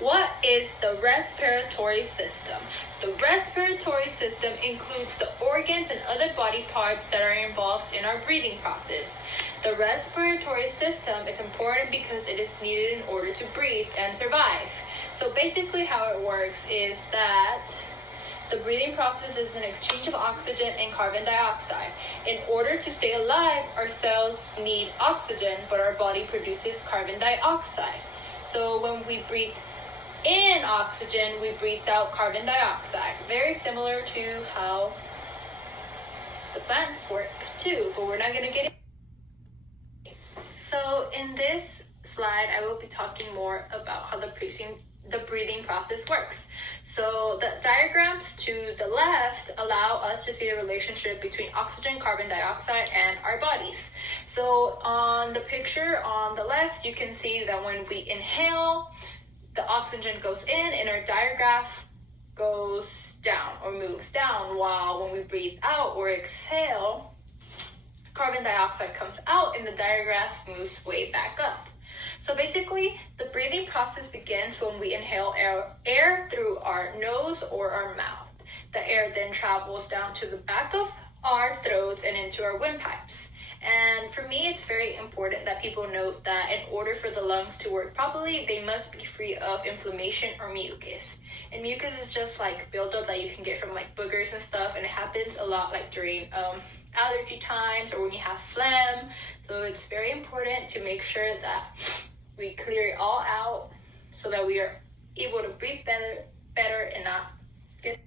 What is the respiratory system? The respiratory system includes the organs and other body parts that are involved in our breathing process. The respiratory system is important because it is needed in order to breathe and survive. So basically how it works is that the breathing process is an exchange of oxygen and carbon dioxide. In order to stay alive, our cells need oxygen, but our body produces carbon dioxide. So when we breathe in oxygen, we breathe out carbon dioxide. Very similar to how the plants work too, but we're not going to get it. So in this slide, I will be talking more about how the breathing process works. So the diagrams to the left allow us to see the relationship between oxygen, carbon dioxide, and our bodies. So on the picture on the left, you can see that when we inhale, the oxygen goes in and our digraph goes down or moves down, while when we breathe out or exhale, carbon dioxide comes out and the digraph moves way back up. So basically, the breathing process begins when we inhale air through our nose or our mouth. The air then travels down to the back of our throats and into our windpipes. And for me, it's very important that people note that in order for the lungs to work properly, they must be free of inflammation or mucus. And mucus is just like buildup that you can get from like boogers and stuff, and it happens a lot like during allergy times or when you have phlegm. So it's very important to make sure that we clear it all out so that we are able to breathe better and not get.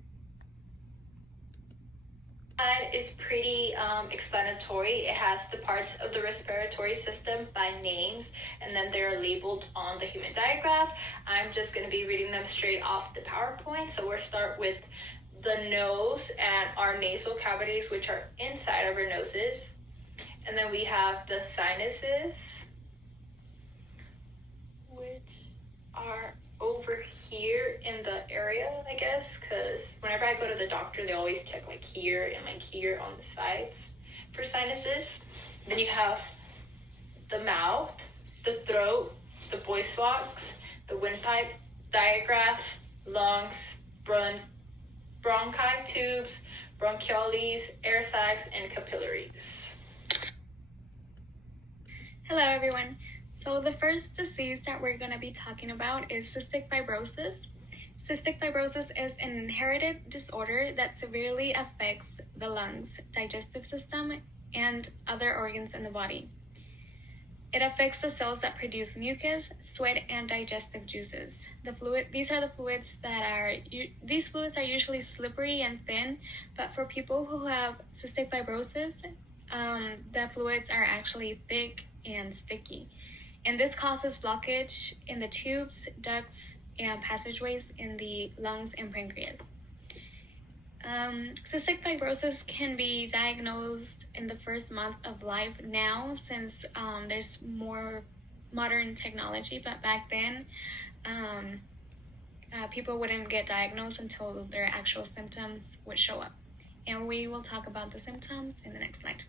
Is pretty explanatory. It has the parts of the respiratory system by names, and then they're labeled on the human diagraph. I'm just going to be reading them straight off the PowerPoint. So we'll start with the nose and our nasal cavities, which are inside of our noses. And then we have the sinuses, which are over here in the area, I guess, because whenever I go to the doctor, they always check like here and like here on the sides for sinuses. Then you have the mouth, the throat, the voice box, the windpipe, diaphragm, lungs, bronchi tubes, bronchioles, air sacs, and capillaries. Hello everyone. So the first disease that we're going to be talking about is cystic fibrosis. Cystic fibrosis is an inherited disorder that severely affects the lungs, digestive system, and other organs in the body. It affects the cells that produce mucus, sweat, and digestive juices. These fluids are usually slippery and thin, but for people who have cystic fibrosis, the fluids are actually thick and sticky. And this causes blockage in the tubes, ducts, and passageways in the lungs and pancreas. Cystic fibrosis can be diagnosed in the first month of life now, since there's more modern technology, but back then people wouldn't get diagnosed until their actual symptoms would show up. And we will talk about the symptoms in the next slide.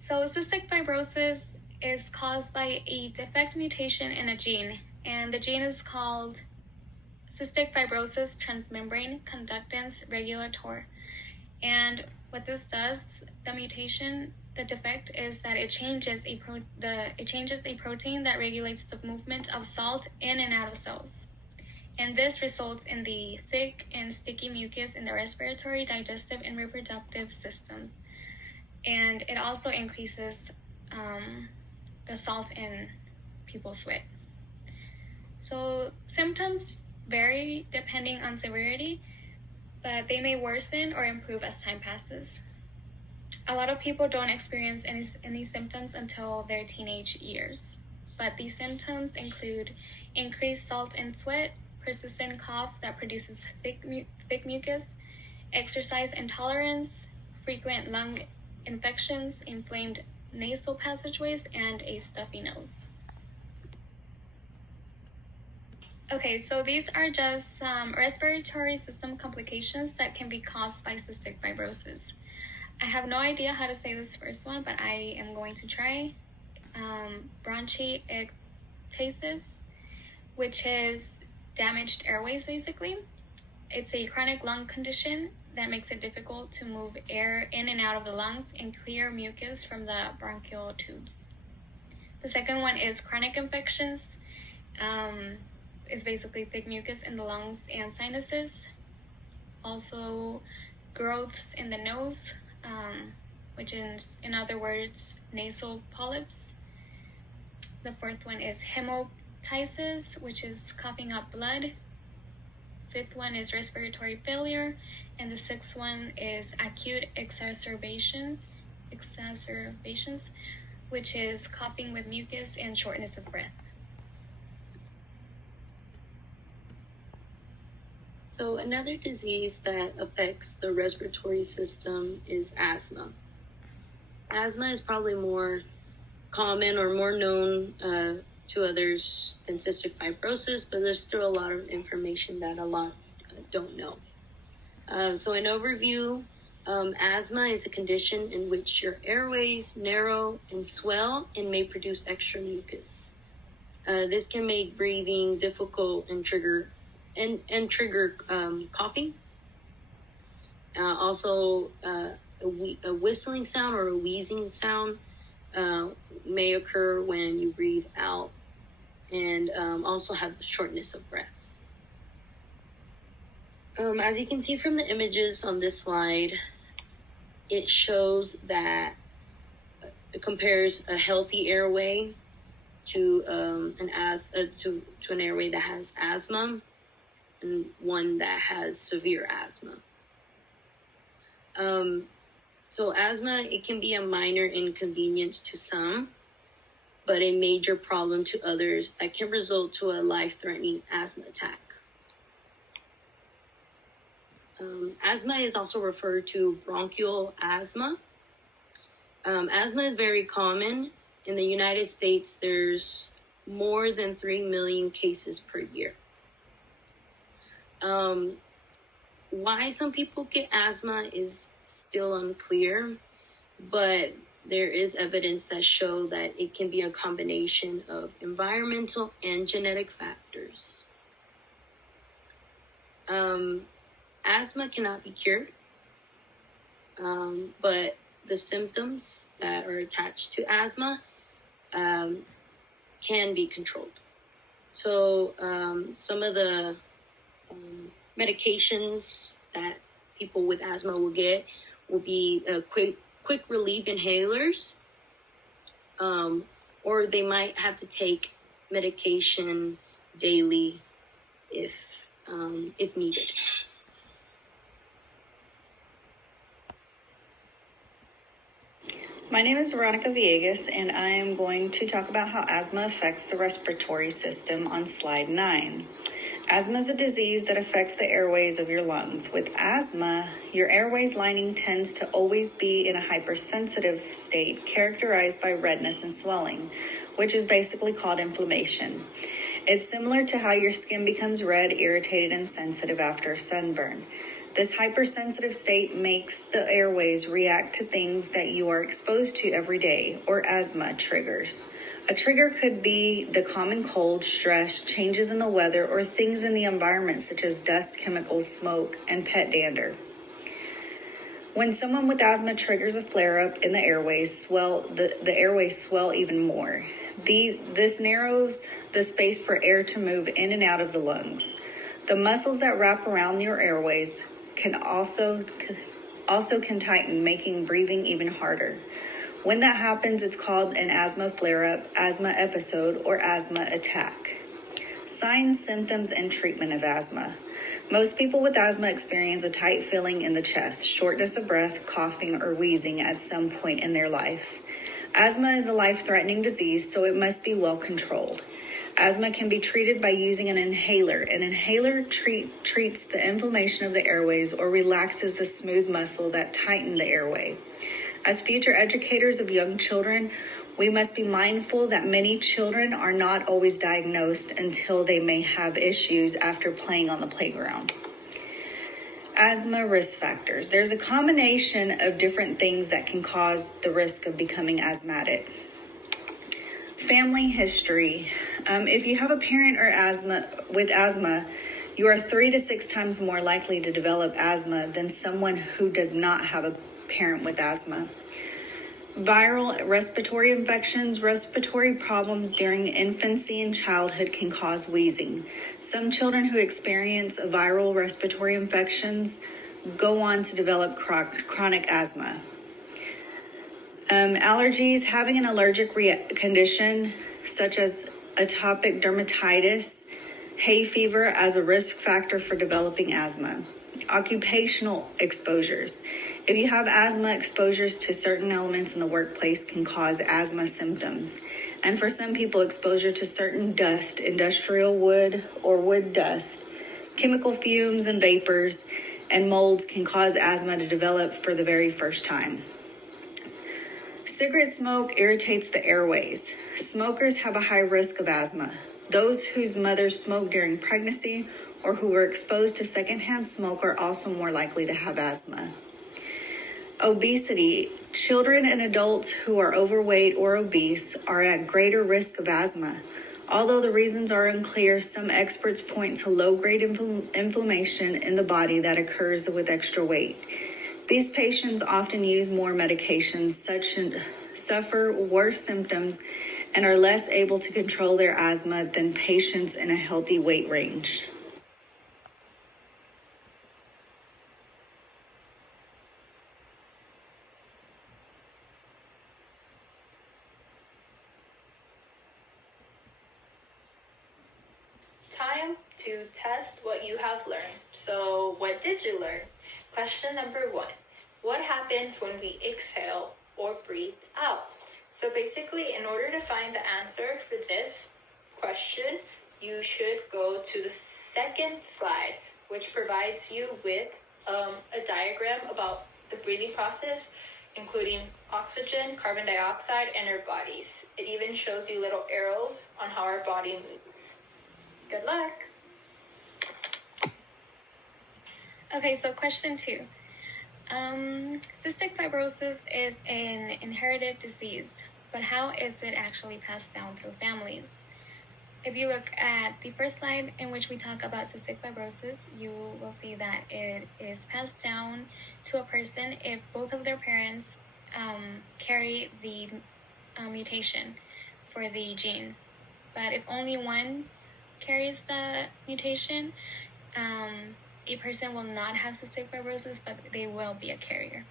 So cystic fibrosis is caused by a defect mutation in a gene, and the gene is called cystic fibrosis transmembrane conductance regulator. And what this does, the defect is that it changes a protein that regulates the movement of salt in and out of cells. And this results in the thick and sticky mucus in the respiratory, digestive, and reproductive systems. And it also increases the salt in people's sweat. So symptoms vary depending on severity, but they may worsen or improve as time passes. A lot of people don't experience any symptoms until their teenage years, but these symptoms include increased salt in sweat, persistent cough that produces thick mucus, exercise intolerance, frequent lung infections, inflamed nasal passageways, and a stuffy nose. Okay, so these are just some respiratory system complications that can be caused by cystic fibrosis. I have no idea how to say this first one, but I am going to try. Bronchiectasis, which is damaged airways basically. It's a chronic lung condition that makes it difficult to move air in and out of the lungs and clear mucus from the bronchial tubes. The second one is chronic infections. Is basically thick mucus in the lungs and sinuses. Also, growths in the nose, which is, in other words, nasal polyps. The fourth one is hemoptysis, which is coughing up blood. Fifth one is respiratory failure. And the sixth one is acute exacerbations, which is coughing with mucus and shortness of breath. So another disease that affects the respiratory system is asthma. Asthma is probably more common or more known to others than cystic fibrosis, but there's still a lot of information that a lot don't know. So an overview, asthma is a condition in which your airways narrow and swell and may produce extra mucus. This can make breathing difficult and trigger coughing. Also, a whistling sound or a wheezing sound may occur when you breathe out, and also have shortness of breath. As you can see from the images on this slide, it shows that it compares a healthy airway to an airway that has asthma, and one that has severe asthma. So asthma, it can be a minor inconvenience to some, but a major problem to others that can result to a life-threatening asthma attack. Asthma is also referred to bronchial asthma. Asthma is very common. In the United States, there's more than 3 million cases per year. Why some people get asthma is still unclear, but there is evidence that show that it can be a combination of environmental and genetic factors. Asthma cannot be cured, but the symptoms that are attached to asthma can be controlled. So some of the medications that people with asthma will get will be quick relief inhalers, or they might have to take medication daily if needed. My name is Veronica Villegas, and I am going to talk about how asthma affects the respiratory system on slide 9. Asthma is a disease that affects the airways of your lungs. With asthma, your airways lining tends to always be in a hypersensitive state characterized by redness and swelling, which is basically called inflammation. It's similar to how your skin becomes red, irritated, and sensitive after a sunburn. This hypersensitive state makes the airways react to things that you are exposed to every day, or asthma triggers. A trigger could be the common cold, stress, changes in the weather, or things in the environment such as dust, chemicals, smoke, and pet dander. When someone with asthma triggers a flare-up in the airways, the airways swell even more. This narrows the space for air to move in and out of the lungs. The muscles that wrap around your airways can also can tighten, making breathing even harder. When that happens, it's called an asthma flare-up, asthma episode, or asthma attack. Signs, symptoms, and treatment of asthma. Most people with asthma experience a tight feeling in the chest, shortness of breath, coughing, or wheezing at some point in their life. Asthma is a life-threatening disease, so it must be well controlled. Asthma can be treated by using an inhaler. An inhaler treats the inflammation of the airways or relaxes the smooth muscle that tighten the airway. As future educators of young children, we must be mindful that many children are not always diagnosed until they may have issues after playing on the playground. Asthma risk factors. There's a combination of different things that can cause the risk of becoming asthmatic. Family history. If you have a parent with asthma, you are 3 to 6 times more likely to develop asthma than someone who does not have a parent with asthma. Viral respiratory infections, respiratory problems during infancy and childhood can cause wheezing. Some children who experience viral respiratory infections go on to develop chronic asthma. Allergies, having an allergic condition such as atopic dermatitis, hay fever as a risk factor for developing asthma. Occupational exposures. If you have asthma, exposures to certain elements in the workplace can cause asthma symptoms. And for some people, exposure to certain dust, industrial wood or wood dust, chemical fumes and vapors, and molds can cause asthma to develop for the very first time. Cigarette smoke irritates the airways. Smokers have a high risk of asthma. Those whose mothers smoked during pregnancy or who were exposed to secondhand smoke are also more likely to have asthma. Obesity. Children and adults who are overweight or obese are at greater risk of asthma. Although the reasons are unclear, some experts point to low-grade inflammation in the body that occurs with extra weight. These patients often use more medications, suffer worse symptoms, and are less able to control their asthma than patients in a healthy weight range. Time to test what you have learned. So, what did you learn? Question number 1. What happens when we exhale or breathe out? So basically, in order to find the answer for this question, you should go to the second slide, which provides you with a diagram about the breathing process, including oxygen, carbon dioxide, and our bodies. It even shows you little arrows on how our body moves. Good luck. Okay, so question 2. Cystic fibrosis is an inherited disease, but how is it actually passed down through families? If you look at the first slide in which we talk about cystic fibrosis, you will see that it is passed down to a person if both of their parents carry the mutation for the gene. But if only one carries the mutation, a person will not have cystic fibrosis, but they will be a carrier.